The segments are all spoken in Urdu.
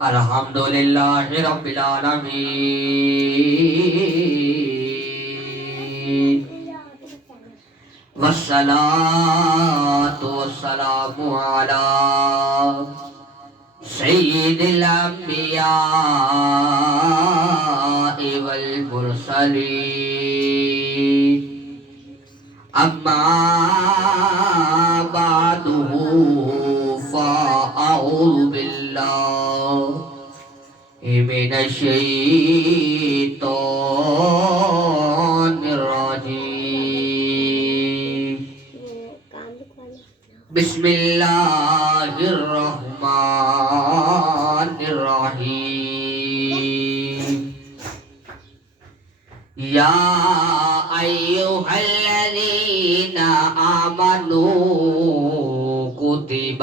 الحمدللہ رب العالمین والصلاة والسلام علی سید الانبیاء والمرسلین اما بعد فاعوذ باللہ من الشیطان الرجیم بسم اللہ الرحمن الرحیم یا ایھا الذین آمنوا کتب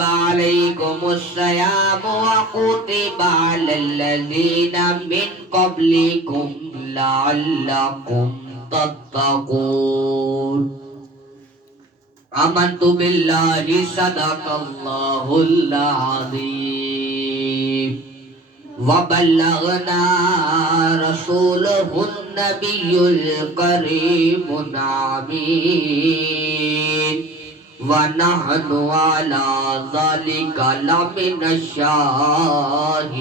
علیکم الصیام وکتب علی الذین من قبلکم لعلکم تتقون آمنت باللہ صدق اللہ العظیم وبلغنا رسوله النبي الكريم الأمين ونحن على ذلك لمن الشاهدين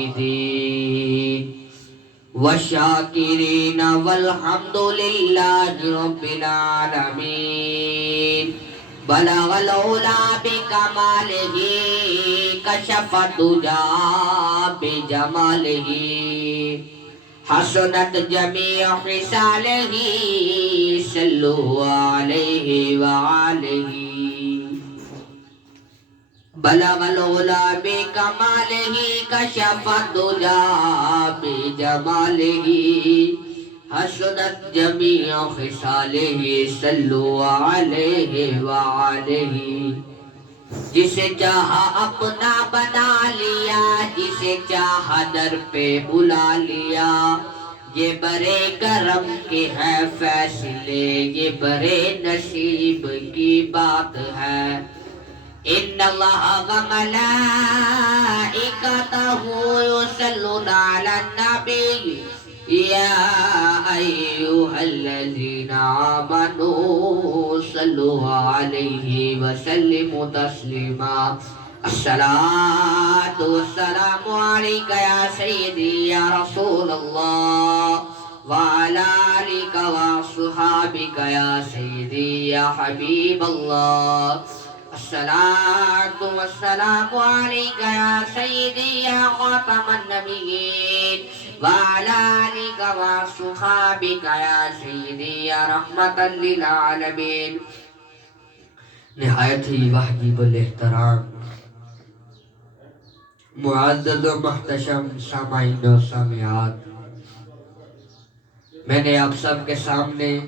والشاكرين والحمد لله رب العالمين بلغ العلا بکمالہ کشف الدجى بجمالہ حسنت جمیع خصالہ صلوا علیہ وآلہ بلغ العلا بکمالہ کشف الدجى بجمالہ حسنت جمیع خصالہ صلوا علیہ وآلہ جسے چاہا اپنا بنا لیا جسے چاہا در پہ بلا لیا یہ برے کرم کے ہے فیصلے یہ برے نصیب کی بات ہے ان اللہ وملائکتہ یصلون علی النبی یا ایھا الذین آمنوا صلوا علیہ وسلموا تسلیما الصلاۃ والسلام علیک یا سیدی یا رسول اللہ وعلی آلک واصحابک یا سیدی یا حبیب اللہ الصلاۃ والسلام علیک یا سیدی یا خاتم النبیین وعلى آلك وصحابك يا سيدي يا رحمة للعالمين نہایت ہی واجب الاحترام معزز و محتشم سامعین و سامعات میں نے آپ سب کے سامنے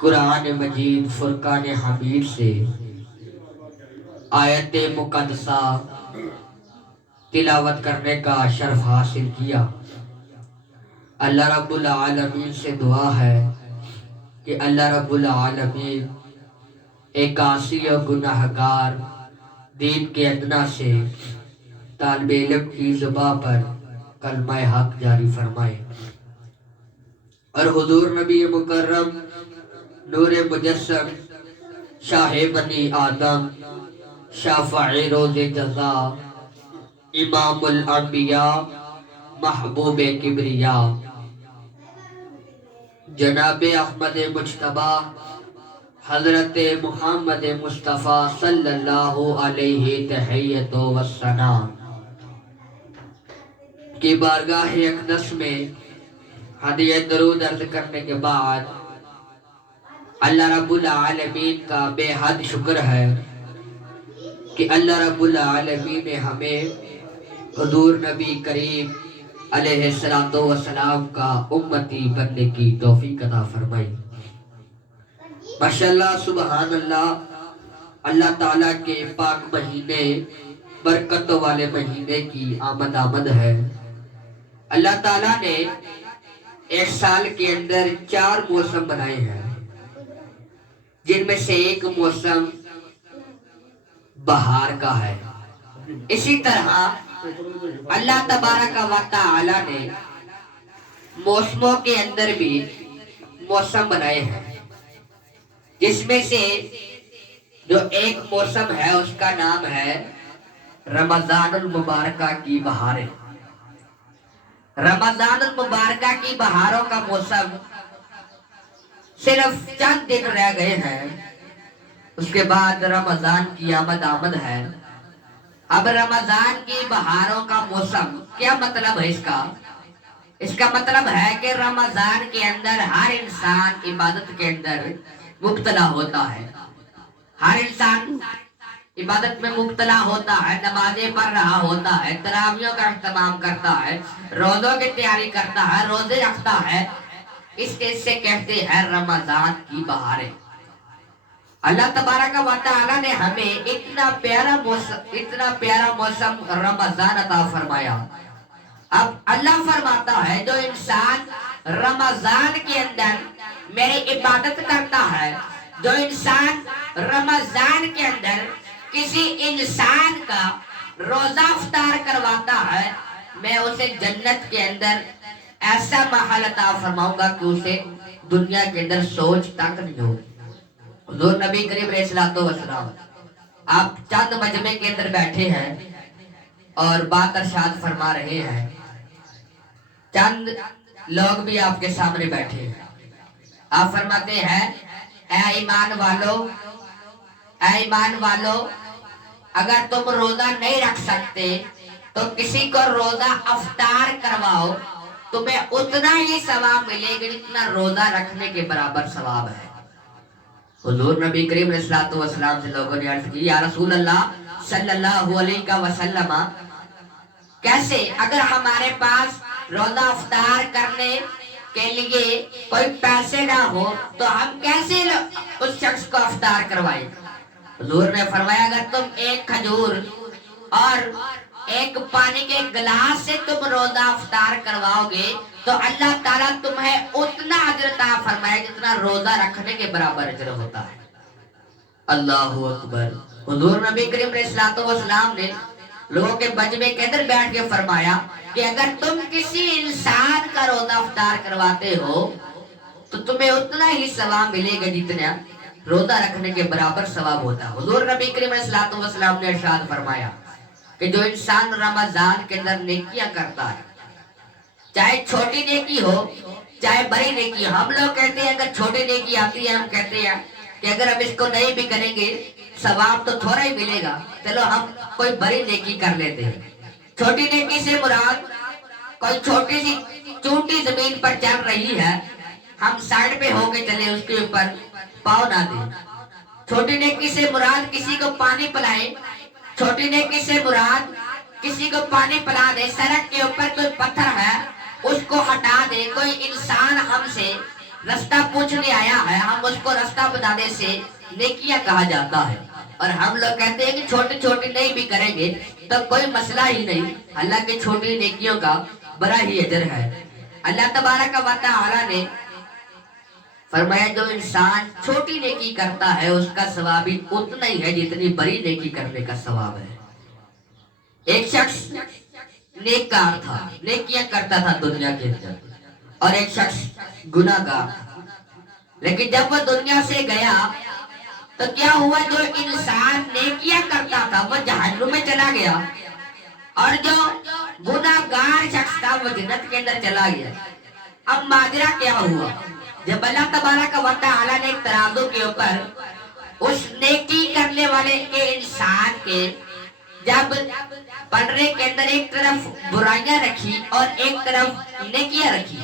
قرآن مجید فرقان حمید سے آیت مقدسہ تلاوت کرنے کا شرف حاصل کیا اللہ رب العالمین سے دعا ہے کہ اللہ رب العالمین ایک عاصی و گناہگار دین کے ادنا سے طالب علم کی زبان پر کلمہ حق جاری فرمائے اور حضور نبی مکرم نور مجسم شاہ بنی آدم شافع روز جزا امام الانبیاء محبوب کبریا جناب احمد مجتبی حضرت محمد مصطفیٰ صلی اللہ علیہ تحیت و ثناء کی بارگاہ اقدس میں ہدیہ درود عرض کرنے کے بعد اللہ رب العالمین کا بے حد شکر ہے کہ اللہ رب العالمین نے ہمیں حضور نبی کریم علیہ السلام کا امتی بننے کی توفیق عطا فرمائی ماشاءاللہ سبحان اللہ اللہ تعالیٰ کے پاک مہینے برکت والے مہینے کی آمد ہے اللہ تعالیٰ نے ایک سال کے اندر 4 موسم بنائے ہیں جن میں سے ایک موسم بہار کا ہے. اسی طرح اللہ تبارک و تعالی نے موسموں کے اندر بھی موسم بنائے ہیں، جس میں سے جو ایک موسم ہے اس کا نام ہے رمضان المبارکہ کی بہاریں. رمضان المبارکہ کی بہاروں کا موسم صرف چند دن رہ گئے ہیں، اس کے بعد رمضان کی آمد ہے. اب رمضان کی بہاروں کا موسم کیا مطلب ہے اس کا مطلب ہے کہ رمضان کے اندر ہر انسان عبادت کے اندر مبتلا ہوتا ہے. ہر انسان عبادت میں مبتلا ہوتا ہے، نمازیں پڑھ رہا ہوتا ہے، تراویحوں کا اہتمام کرتا ہے، روزوں کی تیاری کرتا ہے، روزے رکھتا ہے. اس سے کہتے ہیں رمضان کی بہاریں. اللہ تبارک و تعالی نے ہمیں اتنا پیارا موسم رمضان عطا فرمایا. اب اللہ فرماتا ہے جو انسان رمضان کے اندر میری عبادت کرتا ہے، جو انسان رمضان کے اندر کسی انسان کا روزہ افطار کرواتا ہے، میں اسے جنت کے اندر ایسا محل عطا فرماؤں گا کہ اسے دنیا کے اندر سوچ تک نہیں ہوگی. حضور نبی کریم علیہ الصلوۃ والسلام آپ چند مجمع کے اندر بیٹھے ہیں اور بات ارشاد فرما رہے ہیں. چند لوگ بھی آپ کے سامنے بیٹھے ہیں. آپ فرماتے ہیں اے ایمان والو اگر تم روزہ نہیں رکھ سکتے تو کسی کو روزہ افطار کرواؤ، تمہیں اتنا ہی ثواب ملے گا جتنا روزہ رکھنے کے برابر ثواب ہے. حضور نبی کریم علیہ الصلوۃ والسلام سے لوگوں نے عرض کی یا رسول اللہ صلی اللہ علیہ وسلم، کیسے اگر ہمارے پاس روزہ افطار کرنے کے لیے کوئی پیسے نہ ہو تو ہم کیسے اس شخص کو افطار کروائیں؟ حضور نے فرمایا اگر تم ایک کھجور اور ایک پانی کے گلاس سے تم روزہ افطار کرواؤ گے تو اللہ تعالیٰ تمہیں اتنا اجر عطا فرمائے جتنا روزہ رکھنے کے برابر اجر ہوتا ہے. اللہ اکبر. حضور نبی کریم علیہ الصلوۃ والسلام نے لوگوں کے مجمع کے اندر بیٹھ کے فرمایا کہ اگر تم کسی انسان کا روزہ افطار کرواتے ہو تو تمہیں اتنا ہی ثواب ملے گا جتنا روزہ رکھنے کے برابر ثواب ہوتا ہے. حضور نبی کریم علیہ الصلوۃ والسلام نے ارشاد فرمایا کہ جو انسان رمضان کے اندر نیکیاں کرتا ہے، چاہے چھوٹی نیکی ہو چاہے بڑی نیکی ہو. ہم لوگ کہتے ہیں اگر چھوٹی نیکی آتی ہے ہم کہتے ہیں کہ اگر ہم اس کو نہیں بھی کریں گے ثواب تو تھوڑا ہی ملے گا، چلو ہم کوئی بڑی نیکی کر لیتے ہیں. چھوٹی نیکی سے مراد کوئی چھوٹی سی چونٹی زمین پر چل رہی ہے، ہم سائڈ پہ ہو کے چلے، اس کے اوپر پاؤں نہ دیں. چھوٹی نیکی سے مراد کسی کو پانی پلائے، چھوٹی نیکی سے مراد کسی کو پانی پلا دے. سڑک کے اوپر کوئی پتھر ہے اس کو ہٹا دے. کوئی انسان ہم سے رستہ پوچھنے آیا ہے، ہم اس کو رستہ بتانے سے نیکیاں کہا جاتا ہے. اور ہم لوگ کہتے ہیں کہ چھوٹی چھوٹی نہیں بھی کریں گے تو کوئی مسئلہ ہی نہیں. اللہ کے چھوٹی نیکیوں کا بڑا ہی اجر ہے. اللہ تبارک و تعالی نے فرمایا جو انسان چھوٹی نیکی کرتا ہے اس کا ثواب بھی اتنا ہی ہے جتنی بڑی نیکی کرنے کا ثواب ہے. ایک شخص نیکار تھا، نیکیاں کرتا تھا دنیا کے اندر، اور ایک شخص گناہگار تھا. لیکن جب وہ دنیا سے گیا تو کیا ہوا، جو انسان نیکیاں کرتا تھا وہ جہنم میں چلا گیا اور جو گناہگار شخص تھا وہ جنت کے اندر چلا گیا. اب ماجرا کیا ہوا؟ جب اللہ تبارک و تعالی نے ایک ترازو کے اوپر اس نیکی کرنے والے کے انسان کے جب پنرے کے اندر ایک طرف برائیاں رکھی اور ایک طرف نیکیاں رکھی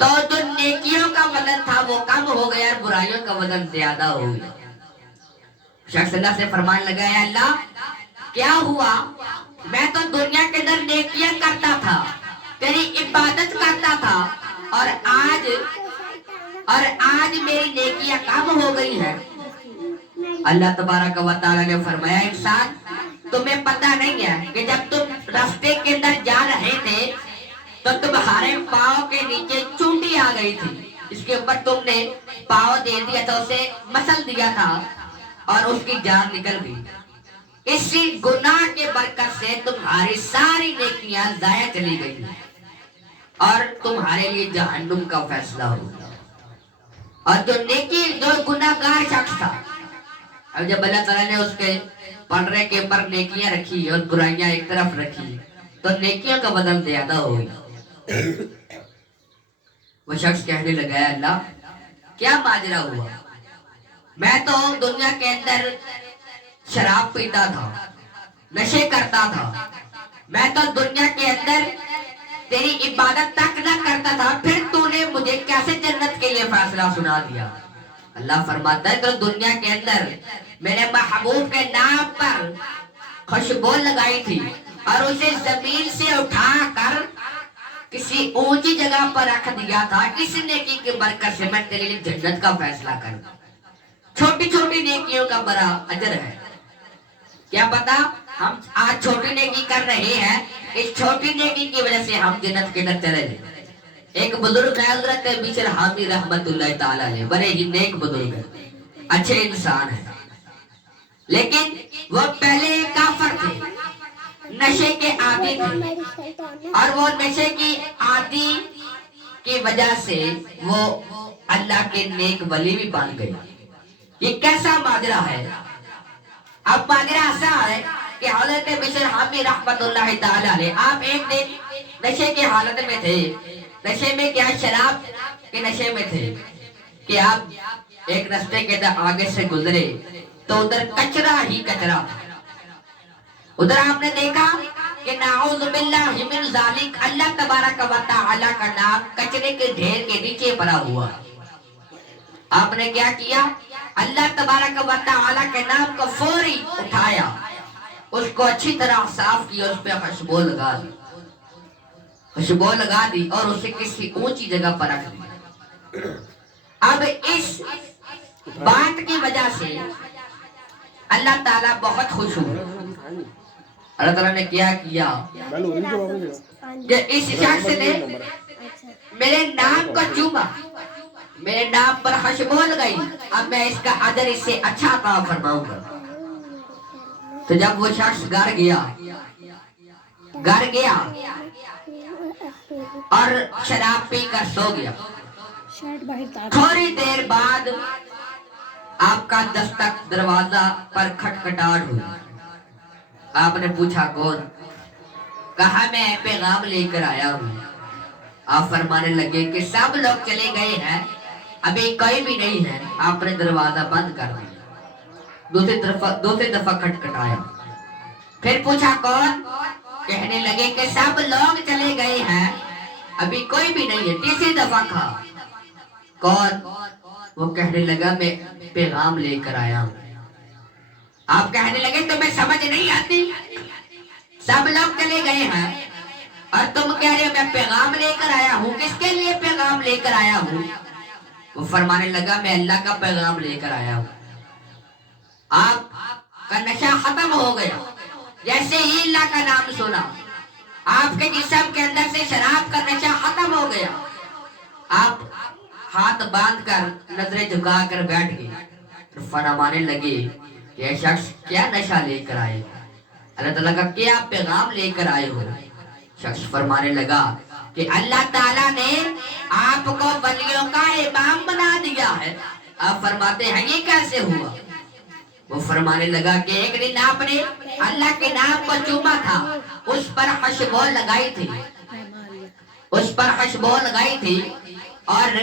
تو جو نیکیوں کا وزن تھا وہ کم ہو گیا اور برائیوں کا وزن زیادہ ہو گیا. شخص اللہ سے فرمان لگا اے اللہ کیا ہوا، میں تو دنیا کے اندر نیکیاں کرتا تھا، تیری عبادت کرتا تھا، اور آج میری نیکیاں کم ہو گئی ہیں. اللہ تبارک و تعالی نے فرمایا انسان تمہیں پتہ نہیں ہے کہ جب تم راستے کے اندر جا رہے تھے تو تمہارے پاؤں کے نیچے چونٹی آ گئی تھی. اس کے اوپر تم نے پاؤ دے دیا تھا، اسے مسل دیا تھا اور اس کی جان نکل گئی. اسی گناہ کے برکت سے تمہاری ساری نیکیاں ضائع چلی گئی اور تمہارے لیے جہنم کا فیصلہ ہوا. اور جو گناہگار شخص تھا، اب جب اللہ تعالیٰ نے اس کے پلڑے کے اوپر نیکیاں رکھی اور برائیاں ایک طرف رکھی تو نیکیوں کا بدل زیادہ ہو گیا. وہ شخص کہنے لگا ہے اللہ کیا ماجرا ہوا؟ میں تو دنیا کے اندر شراب پیتا تھا، نشے کرتا تھا، میں تو دنیا کے اندر تیری عبادت تک نہ کرتا تھا، پھر تو نے مجھے کیسے جنت کے لیے فیصلہ سنا دیا؟ اللہ فرماتا ہے تو دنیا کے اندر میرے محبوب کے نام پر خوشبو لگائی تھی اور اسے زمین سے اٹھا کر کسی اونچی جگہ پر رکھ دیا تھا، اس نیکی کی برکت سے میں تیرے لیے جنت کا فیصلہ کروں. چھوٹی چھوٹی نیکیوں کا بڑا اجر ہے. کیا پتا ہم آج چھوٹی نیکی کر رہے ہیں، اس چھوٹی نیکی کی وجہ سے ہم جنت کے اندر چلے جائیں. ایک بزرگ ہے حضرت بشر حامی رحمت اللہ تعالیٰ علیہ، بڑے ہی نیک بزرگ ہیں، اچھے انسان ہیں، لیکن وہ پہلے کافر تھے، نشے کے عادی تھے اور وہ نشے کی عادی کی وجہ سے وہ اللہ کے نیک ولی بھی بن گئے. یہ کیسا ماجرا ہے؟ اب ماجرا ایسا ہے کہ حضرت بشر حامی رحمت اللہ تعالیٰ علیہ آپ ایک دن نشے کی حالت میں تھے. نشے میں کیا؟ شراب کے نشے میں تھے کہ آپ ایک رستے کے آگے سے گزرے تو ادھر کچرا ہی کچرا. ادھر آپ نے دیکھا کہ نعوذ باللہ من ذالک اللہ تبارک و تعالی کا نام کچرے کے ڈھیر کے نیچے پڑا ہوا. آپ نے کیا کیا؟ اللہ تبارک و تعالی کے نام کو فوری اٹھایا، اس کو اچھی طرح صاف کیا، اس پہ خوشبو لگا دی، خوشبو لگا دی اور اسے کسی اونچی جگہ پر رکھ دی. اب اس بات کی وجہ سے اللہ تعالیٰ بہت خوش ہوئے. اللہ تعالیٰ نے کیا کیا کہ اس شخص نے میرے نام کو چوما، میرے نام پر خوشبو لگائی، اب میں اس کا اجر اس سے اچھا عطا فرماؤں گا. تو جب وہ شخص گھر گیا اور شراب پی کر سو گیا، تھوڑی دیر بعد آپ کا دستک دروازہ پر کھٹکھٹاہٹ ہوئی. آپ نے پوچھا کون؟ کہا میں پیغام لے کر آیا ہوں. آپ فرمانے لگے کہ سب لوگ چلے گئے ہیں، ابھی کوئی بھی نہیں ہے. آپ نے دروازہ بند کر دیا، دوسری دفعہ کھٹکھٹایا، پھر پوچھا کون؟ کہنے لگے کہ سب لوگ چلے گئے ہیں، ابھی کوئی بھی نہیں ہے. تیسری دفعہ کہا کون؟ وہ کہنے لگا میں پیغام لے کر آیا ہوں. آپ کہنے لگے تمہیں سمجھ نہیں آتی؟ سب لوگ چلے گئے ہیں اور تم کہہ رہے ہو میں پیغام لے کر آیا ہوں. کس کے لیے پیغام لے کر آیا ہوں؟ وہ فرمانے لگا میں اللہ کا پیغام لے کر آیا ہوں. آپ کا نشہ ختم ہو گیا. جیسے ہی اللہ کا نام سنا، آپ کے جسم کے اندر سے شراب کا نشہ ختم ہو گیا. آپ ہاتھ باندھ کر نظریں جھکا کر بیٹھ گئے. فرمانے لگے کہ یہ شخص کیا نشہ لے کر آئے؟ اللہ تعالیٰ کا کیا پیغام لے کر آئے ہو؟ شخص فرمانے لگا کہ اللہ تعالیٰ نے آپ کو ولیوں کا امام بنا دیا ہے. آپ فرماتے ہیں یہ کیسے ہوا؟ وہ فرمانے لگا کہ ایک دن آپ نے اللہ کے نام کو چوما تھا، اس پر خوشبو لگائی تھی، اس پر خوشبو لگائی تھی اور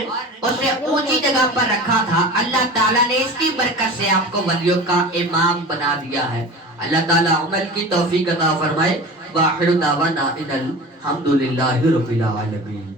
اسے اونچی جگہ پر رکھا تھا. اللہ تعالیٰ نے اس کی برکت سے آپ کو ولیوں کا امام بنا دیا ہے. اللہ تعالیٰ عمل کی توفیق عطا فرمائے. وآخر دعوانا ان الحمدللہ رب العالمین.